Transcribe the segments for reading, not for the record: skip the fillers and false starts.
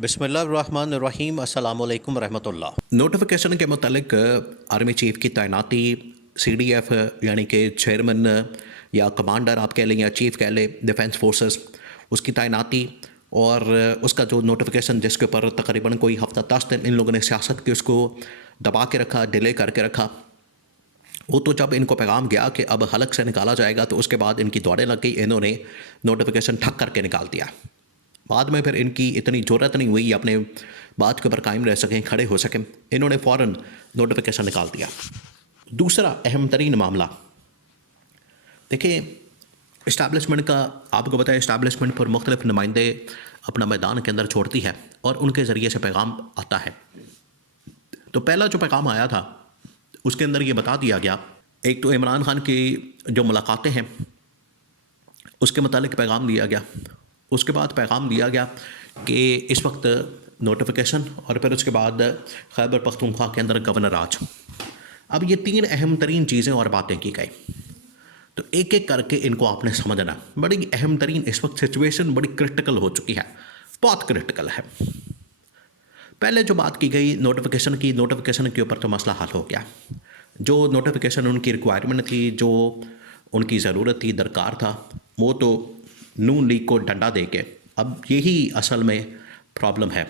बिस्मिल्लाहिर्रहमानिर्रहीम अस्सलामु अलैकुम रहमतुल्लाह। नोटिफिकेशन के मुतालिक आर्मी चीफ की तैनाती CDF यानी कि चेयरमैन या कमांडर आप कह लें या चीफ कह लें डिफेंस फोर्सेस उसकी तैनाती और उसका जो नोटिफिकेशन जिसके ऊपर तकरीबन कोई हफ्ता 10 दिन इन लोगों ने सियासत की उसको दबा के रखा, डिले करके रखा। वो तो जब इनको पैगाम गया कि अब हलक से निकाला जाएगा तो उसके बाद इनकी दौड़ें लग गई, इन्होंने नोटिफिकेशन ठक करके निकाल दिया। बाद में फिर इनकी इतनी ज़रूरत नहीं हुई अपने बात के ऊपर कायम रह सकें, खड़े हो सकें, इन्होंने फ़ौरन नोटिफिकेशन निकाल दिया। दूसरा अहम तरीन मामला देखिए, इस्टेब्लिशमेंट का आपको पता है, इस्टेब्लिशमेंट पर मुख्तलिफ नुमाइंदे अपना मैदान के अंदर छोड़ती है और उनके ज़रिए से पैगाम आता है। तो पहला जो पैगाम आया था उसके अंदर ये बता दिया गया, एक तो इमरान खान की जो मुलाकातें हैं उसके मुतालिक पैगाम दिया गया। उसके बाद पैगाम दिया गया कि इस वक्त नोटिफिकेशन और फिर उसके बाद खैबर पख्तूनख्वा के अंदर गवर्नर राज। अब ये तीन अहम तरीन चीज़ें और बातें की गई, तो एक एक करके इनको आपने समझना। बड़ी अहम तरीन इस वक्त सिचुएशन बड़ी क्रिटिकल हो चुकी है, बहुत क्रिटिकल है। पहले जो बात की गई नोटिफिकेशन की, नोटिफिकेशन के ऊपर तो मसला हल हो गया। जो नोटिफिकेशन उनकी रिक्वायरमेंट थी, जो उनकी ज़रूरत थी, दरकार था, वो तो नून लीग को डंडा दे के, अब यही असल में प्रॉब्लम है।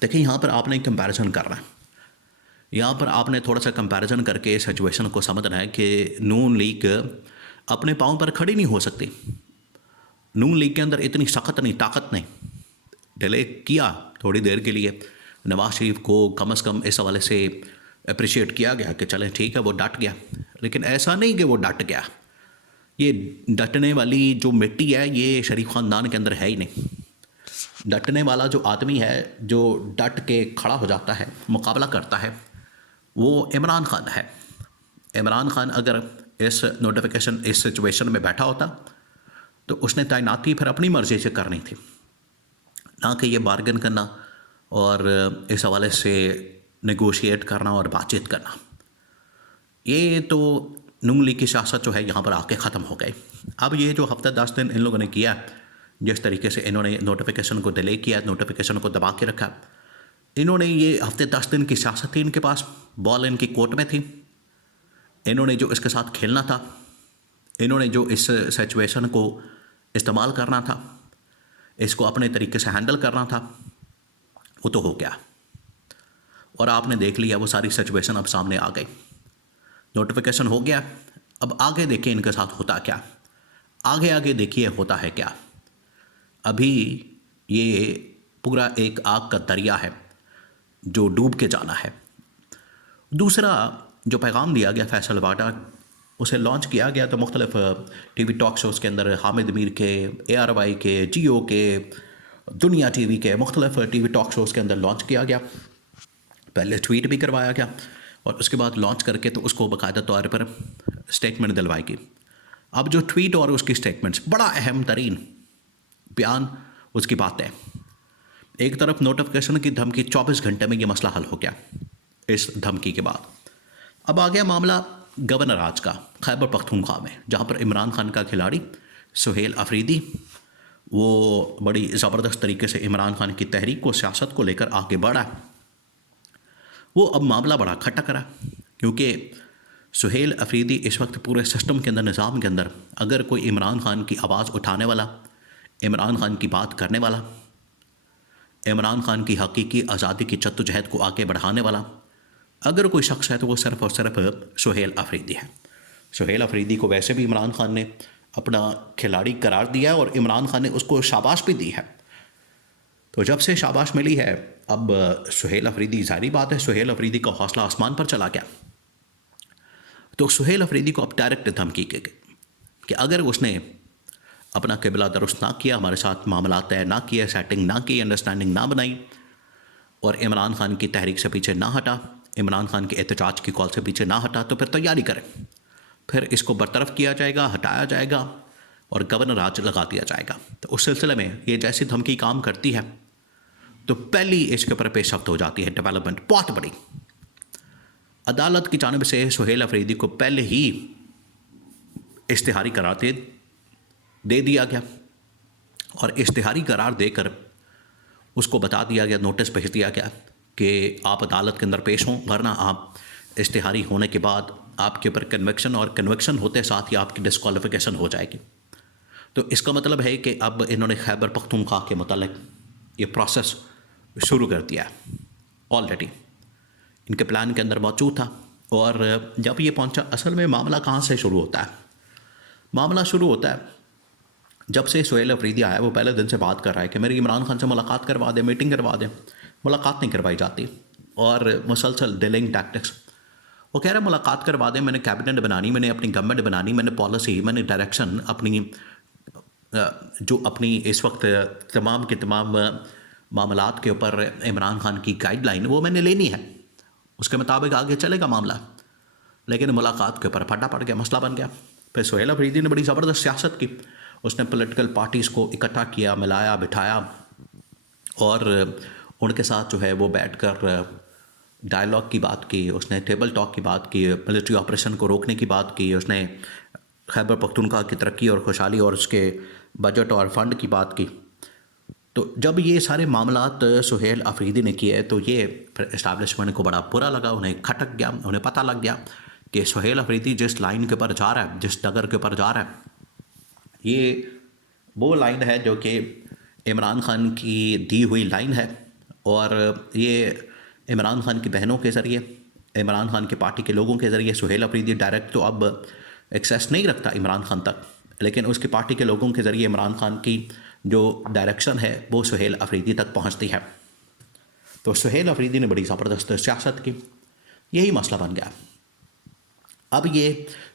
देखिए, यहाँ पर आपने कंपैरिजन करना है, यहाँ पर आपने थोड़ा सा कंपैरिजन करके सिचुएशन को समझना है कि नून लीग अपने पाँव पर खड़ी नहीं हो सकती। नून लीग के अंदर इतनी सख्त नहीं, ताकत नहीं। डिले किया थोड़ी देर के लिए, नवाज शरीफ को कम से कम इस हवाले से अप्रिशिएट किया गया कि चलें ठीक है वो डट गया, लेकिन ऐसा नहीं कि वो डट गया। ये डटने वाली जो मिट्टी है ये शरीफ ख़ानदान के अंदर है ही नहीं। डटने वाला जो आदमी है, जो डट के खड़ा हो जाता है, मुकाबला करता है, वो इमरान खान है। इमरान खान अगर इस नोटिफिकेशन इस सिचुएशन में बैठा होता तो उसने तैनाती फिर अपनी मर्ज़ी से करनी थी, ना कि ये बार्गन करना और इस हवाले से नेगोशिएट करना और बातचीत करना। ये तो नून लीग की सियासत जो है यहाँ पर आके ख़त्म हो गई। अब ये जो हफ्ता 10 दिन इन लोगों ने किया, जिस तरीके से इन्होंने नोटिफिकेशन को डिले किया, नोटिफिकेशन को दबा के रखा, इन्होंने ये हफ्ते 10 दिन की सियासत थी इनके पास, बॉल इनकी कोर्ट में थी। इन्होंने जो इसके साथ खेलना था, इन्होंने जो इस सिचुएशन को इस्तेमाल करना था, इसको अपने तरीके से हैंडल करना था, वो तो हो गया और आपने देख लिया वो सारी सिचुएशन अब सामने आ गई। नोटिफिकेशन हो गया, अब आगे देखिए इनके साथ होता क्या, आगे आगे देखिए होता है क्या। अभी ये पूरा एक आग का दरिया है जो डूब के जाना है। दूसरा जो पैगाम दिया गया फैसल वाडा, उसे लॉन्च किया गया तो मुख्तलिफ TV टॉक शोज़ के अंदर, हामिद मीर के, ARY के, जियो के, दुनिया TV के, मुख्तलिफ TV टॉक शोज़ के अंदर लॉन्च किया गया। पहले ट्वीट भी करवाया गया और उसके बाद लॉन्च करके तो उसको बाकायदा तौर पर स्टेटमेंट दिलवाएगी। अब जो ट्वीट और उसकी स्टेटमेंट्स, बड़ा अहम तरीन बयान उसकी बात है। एक तरफ नोटिफिकेशन की धमकी, 24 घंटे में ये मसला हल हो गया। इस धमकी के बाद अब आ गया मामला गवर्नर राज का, खैबर पख्तूनख्वा में, जहाँ पर इमरान खान का खिलाड़ी सुहेल अफरीदी वो बड़ी ज़बरदस्त तरीके से इमरान खान की तहरीक को, सियासत को लेकर आगे बढ़ा। वो अब मामला बड़ा खटक रहा, क्योंकि सुहेल अफरीदी इस वक्त पूरे सिस्टम के अंदर, निज़ाम के अंदर, अगर कोई इमरान खान की आवाज़ उठाने वाला, इमरान खान की बात करने वाला, इमरान खान की हकीकी आज़ादी की जद्दोजहद को आगे बढ़ाने वाला अगर कोई शख्स है तो वो सिर्फ़ और सिर्फ सुहेल अफरीदी है। सुहेल अफरीदी को वैसे भी इमरान खान ने अपना खिलाड़ी करार दिया और इमरान खान ने उसको शाबाश भी दी है। तो जब से शाबाश मिली है, अब सुहेल अफरीदी, जाहिर बात है सुहेल अफरीदी का हौसला आसमान पर चला गया। तो सुहेल अफरीदी को अब डायरेक्ट धमकी की गई कि अगर उसने अपना किबला दुरुस्त ना किया, हमारे साथ मामला तय ना किया, सेटिंग ना की, अंडरस्टैंडिंग ना बनाई और इमरान खान की तहरीक से पीछे ना हटा, इमरान खान के एहतजाज की कॉल से पीछे ना हटा, तो फिर तैयारी करें, फिर इसको बरतरफ किया जाएगा, हटाया जाएगा और गवर्नर राज लगा दिया जाएगा। तो उस सिलसिले में ये जैसी धमकी काम करती है तो पहली इसके ऊपर पेशरफ्त हो जाती है, डेवलपमेंट बहुत बड़ी। अदालत की जानिब से सुहेल अफरीदी को पहले ही इश्तिहारी करार दे दिया गया और इश्तिहारी करार देकर उसको बता दिया गया, नोटिस भेज दिया गया कि आप अदालत के अंदर पेश हों, वरना आप इश्तिहारी होने के बाद आपके ऊपर कन्विक्शन, और कन्विक्शन होते साथ ही आपकी डिस्क्वालिफिकेशन हो जाएगी। तो इसका मतलब है कि अब इन्होंने खैबर पख्तूनख्वा के मतलब ये प्रोसेस शुरू कर दिया है, ऑलरेडी इनके प्लान के अंदर मौजूद था। और जब ये पहुंचा, असल में मामला कहाँ से शुरू होता है? मामला शुरू होता है जब से सुहेल अफरीदी आया। वो पहले दिन से बात कर रहा है कि मेरी इमरान खान से मुलाकात करवा दें, मीटिंग करवा दें। मुलाकात नहीं करवाई जाती, और मुसलसल डिलिंग टैक्टिक्स। वो कह रहा है मुलाकात करवा दें, मैंने कैबिनेट बनानी, मैंने अपनी गवर्नमेंट बनानी, मैंने पॉलिसी, मैंने डायरेक्शन अपनी जो अपनी इस वक्त तमाम के तमाम मामलात के ऊपर इमरान खान की गाइडलाइन वो मैंने लेनी है, उसके मुताबिक आगे चलेगा मामला। लेकिन मुलाकात के ऊपर फटा पड़ गया, मसला बन गया। फिर सुहेल अफरीदी ने बड़ी ज़बरदस्त सियासत की। उसने पॉलिटिकल पार्टीज़ को इकट्ठा किया, मिलाया, बिठाया, और उनके साथ जो है वो बैठकर डायलॉग की बात की। उसने टेबल टॉक की बात की, मिलिट्री ऑपरेशन को रोकने की बात की। उसने खैबर पख्तूनख्वा की तरक्की और खुशहाली और उसके बजट और फंड की बात की। तो जब ये सारे मामलात सुहेल अफरीदी ने किए तो ये फिर इस्टेब्लिशमेंट को बड़ा बुरा लगा, उन्हें खटक गया। उन्हें पता लग गया कि सुहेल अफरीदी जिस लाइन के ऊपर जा रहा है, जिस डगर के ऊपर जा रहा है, ये वो लाइन है जो कि इमरान खान की दी हुई लाइन है। और ये इमरान खान की बहनों के ज़रिए, इमरान खान के पार्टी के लोगों के ज़रिए सुहेल अफरीदी डायरेक्ट तो अब एक्सेस नहीं रखता इमरान खान तक, लेकिन उसकी पार्टी के लोगों के ज़रिए इमरान खान की जो डायरेक्शन है वो सुहेल अफरीदी तक पहुंचती है। तो सुहेल अफरीदी ने बड़ी ज़बरदस्त सियासत की, यही मसला बन गया। अब ये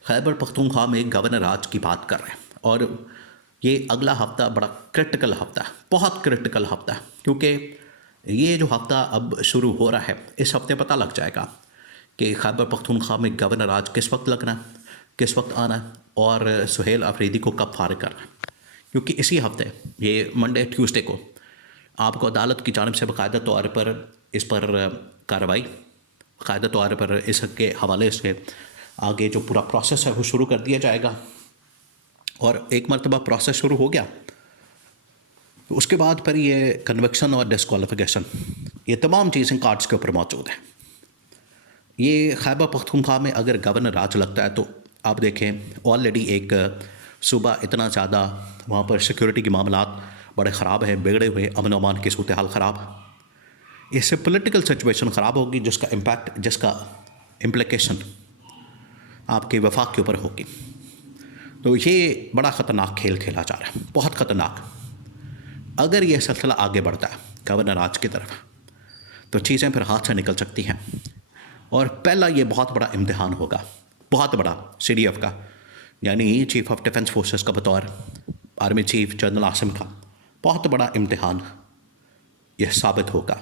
खैबर पख्तूनख्वा में गवर्नर राज की बात कर रहे हैं, और ये अगला हफ्ता बड़ा क्रिटिकल हफ्ता है, बहुत क्रिटिकल हफ्ता है, क्योंकि ये जो हफ्ता अब शुरू हो रहा है, इस हफ्ते पता लग जाएगा कि खैबर पख्तूनख्वा में गवर्नर राज किस वक्त लगना है, किस वक्त आना है, और सुहेल अफरीदी को कब फारिग करना है। क्योंकि इसी हफ्ते, ये मंडे ट्यूसडे को, आपको अदालत की जानिब से बाकायदा तौर पर इस पर कार्रवाई, बाकायदा तौर पर इसके हवाले से आगे जो पूरा प्रोसेस है वो शुरू कर दिया जाएगा। और एक मरतबा प्रोसेस शुरू हो गया तो उसके बाद फिर ये कन्विक्शन और डिस्क्वालिफिकेशन, ये तमाम चीज़ें कार्ड्स के ऊपर मौजूद हैं। ये खैबर पख्तूनख्वा में अगर गवर्नर राज लगता है तो आप देखें ऑलरेडी एक सूबा इतना ज़्यादा, वहाँ पर सिक्योरिटी के मामलात बड़े ख़राब हैं, बिगड़े हुए, अमन अमान की सूरत हाल ख़राब। इससे पॉलिटिकल सिचुएशन ख़राब होगी, जिसका इम्पैक्ट, जिसका इम्प्लिकेशन आपके वफाक के ऊपर होगी। तो ये बड़ा ख़तरनाक खेल खेला जा रहा है, बहुत ख़तरनाक। अगर ये सिलसिला आगे बढ़ता है गवर्नर राज की तरफ तो चीज़ें फिर हाथ से निकल सकती हैं। और पहला ये बहुत बड़ा इम्तिहान होगा, बहुत बड़ा, CDF का, यानी चीफ ऑफ डिफेंस फोर्सेस का बतौर आर्मी चीफ जनरल आसिम का बहुत बड़ा इम्तिहान यह साबित होगा।